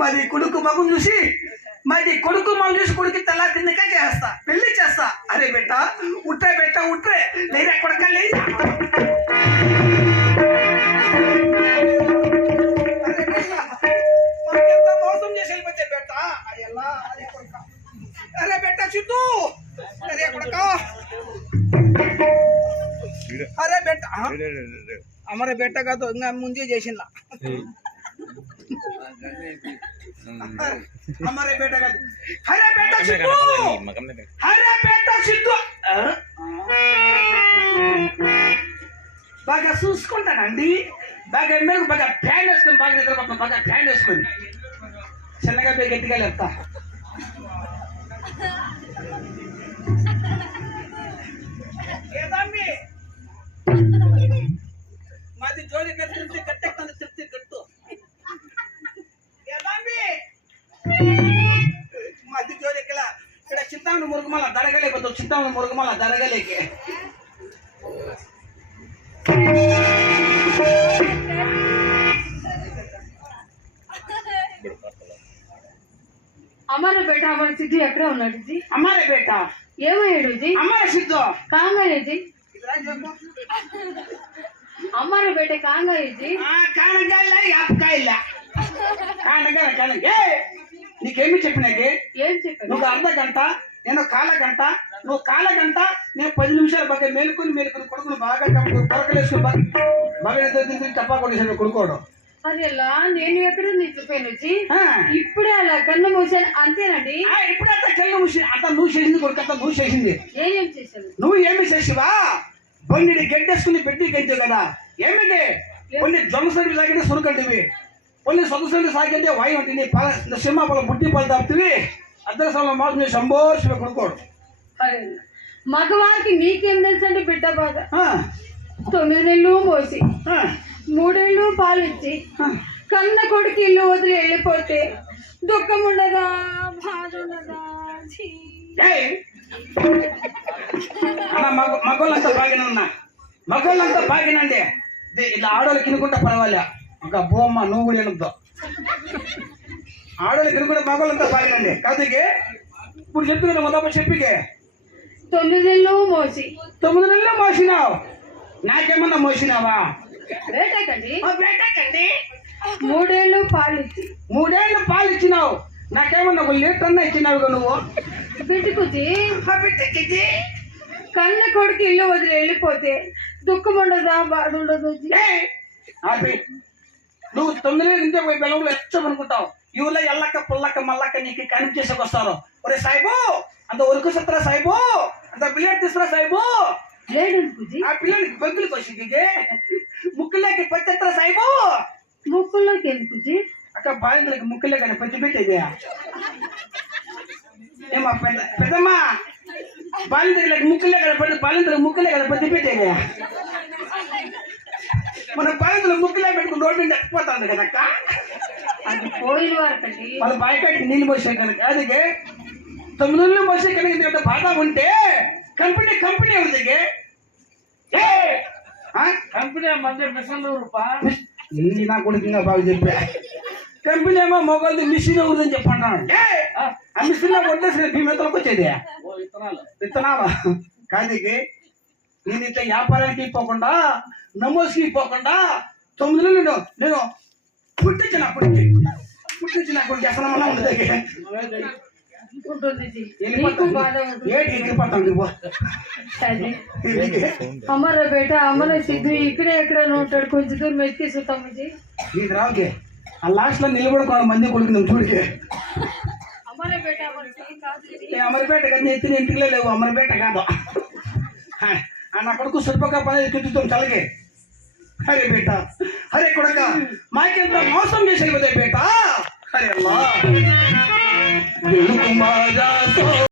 మరి కొడుకు మగం చూసి కొడుకు మగం చూసి కొడుకు తెల్లా తిన్నక చేస్తా పెళ్లి చేస్తా. అరే బెట్ట ఉట్రే లేదా కొడక లేదు. మనకెంత మోసం చేసి వెళ్ళిపోతే బెట్ట. అరే బెట్ట చుట్టూ అరే కొడక అరే బెట్ట అమరే బెట్ట కాదు ఇంకా ముందే చేసిందా हमारे बेटा का हरे बेटा सिद्धू బాగా చూసుకుంటానండి. బాగా ఎమ్మెల్యే బాగా ఫ్యాన్ వేసుకొని బాగా నిద్రపోతాం. బాగా ఫ్యాన్ వేసుకొని చిన్నగా పోయి గట్టిగా లేపుతా. మాది జోలి తిరిగి గట్టెక్తాను తిరిగి గట్టు మాది జోలి ఇక్కడ చింతామణి మురుగుమల దరగలేకపోతావు. చింతామణి మురుగుమల దరగలేకే हमारे बेटा हमारे सिद्धू ఎక్కడ ఉన్నాడు జీ? हमारे बेटा ఏమయ్యాడు జీ? हमारे सिद्धू కాంగాయ జీ? हमारे बेटे కాంగాయ జీ? కానగాయలా యాపకాయలా నీకేమి చెప్పినాకే? ఏం చెప్పాను? నువ్వు అర్ధ గంట నేను కాల గంట, నువ్వు కాల గంట, నేను 10 నిమిషాలు బాగా మేలుకొని కొడుకును బాగా కొరకలేసుకుని బాగా తప్ప కొట్టేసాను కొడుకోవడం. అదేలా నేను ఎక్కడ నిద్రపోయాను వచ్చి ఇప్పుడే అలా కన్ను మూసాను అంతేనండి. ఇప్పుడంతా కళ్ళు మూసి అంత నువ్వు చేసింది కొడుకంతా నువ్వు చేసింది. నేనేం చేశాను? నువ్వు ఏమి చేసివా? బండి గడ్డేసుకుని పెట్టి గంచావు కదా. ఏమిటి కొన్ని జొన్న సర్వీస్ సాగింటే సురుకంటివి, కొన్ని సొంత సర్వీస్ సాగింటే వాయు ఉంటుంది. సింహ పొలం బుట్టి పళ్ళు తాపుతుంది. అద్దరసంలో మాత్రం నేను సంభోషంగా కొడుకోడు. మగవారికి నీకేం తెలుసు అంటే బిడ్డ బాధ. 9 నెలలు మోసి 3 ఏళ్ళు పాలిచ్చి కన్న కొడుకు ఇల్లు వదిలి వెళ్ళిపోతే దుఃఖం ఉండదా, బాధ ఉండదా? మగోళ్ళంతా బాగినన్నా, మగోళ్ళంతా బాగినండి. ఇలా ఆడోళ్ళు కినుకుంటా పర్వాలే. ఒక బొమ్మ నువ్వు కూడా వినద్దు. ఆడోళ్ళు కినుకుంటే మగోళ్ళంతా బాగినండి. కాదుకే ఇప్పుడు చెప్పి కదా మొదట చెప్పికే 9 నెలలు మోసి 9 నెలలు మోసినావు. నాకేమన్నా మోసినావా? బేటకండి 3 ఏళ్ళు పాలిచ్చి 3 ఏళ్ళు పాలు ఇచ్చినావు. నాకేమన్నా 1 లీటర్ అన్నా ఇచ్చినావుగా నువ్వు. బిడ్డకుజీ బిడ్డకి కన్న కొడుకు ఇల్లు వదిలి వెళ్ళిపోతే దుఃఖం ఉండదా, బాధ ఉండదు? నువ్వు 9 నుంచే పోయి బెల్లంలో ఎచ్చమనుకుంటావు. ఇవులో ఎల్లక్క పుల్లక్క మల్లక్క నీకు కనిపించేసుకొస్తారు. ఒరే సాయిబు అంత ఉరుకు సత్రా సాయిబు, అంత బిల్లెట్ తీసుకురా సాయిబు. ఆ పిల్లలకి బొగ్గులకి వచ్చింది. ముక్కులోకి పచ్చెత్తరా సాయిబు. ముక్కుల్లోకి ఎందుకు అక్క బాలింతలకి ముక్కులే కానీ పచ్చి పెట్టేది. ఏమా పెద్దమ్మా బాలింతలకి ముక్కులే కదా పడి బాలింతలకు ముక్కులే కదా పచ్చి పెట్టేది. మన బాలింతలు ముక్కులే పెట్టుకుని రోడ్డు మీద ఎక్కిపోతుంది కదక్క. అది పోయిన వారకండి వాళ్ళ బాయికాడికి నీళ్ళు పోసే కనుక. అందుకే 9 నెలలు పోసే కనుక బాధ ఉంటే కంపెనీ ఉంది. కంపెనీ మధ్య మిషన్ నా కొడుకు ఇంకా బాగా చెప్పా. కంపెనీ ఏమో మొగోళ్ళది మిషన్ ఊరిదని చెప్పంటాను. ఆ మిషన్ వడ్లేసిన భీమెతలకు వచ్చేది విత్తనాలు. కాదుకి నేను ఇట్లా వ్యాపారానికి పోకుండా నమోసుకి పోకుండా 9 నెలలు నేను పుట్టించిన కొడుకు అసలు మన ఉండదు. हमारा बेटा हमारा सिद्धू इकड़े ఎక్కడ ఉంటాడు. కొంచెం దూరం ఎక్కిస్తాము జీ. నీకు రావుకే ఆ లాస్ట్ లో నిలబడుకోవాలి మంది కొడుకు నువ్వు చూడికే. हमारे बेटा అమరి బేట కదా ఎత్తిన ఇంటికి లేవు. అమరి బేట కాదు నా కొడుకు సులభంగా పని చూస్తాం చల్లగే. అరే బేట అరే కొడక మాకెంత మోసం చేసేది బేట. అరే అల్లా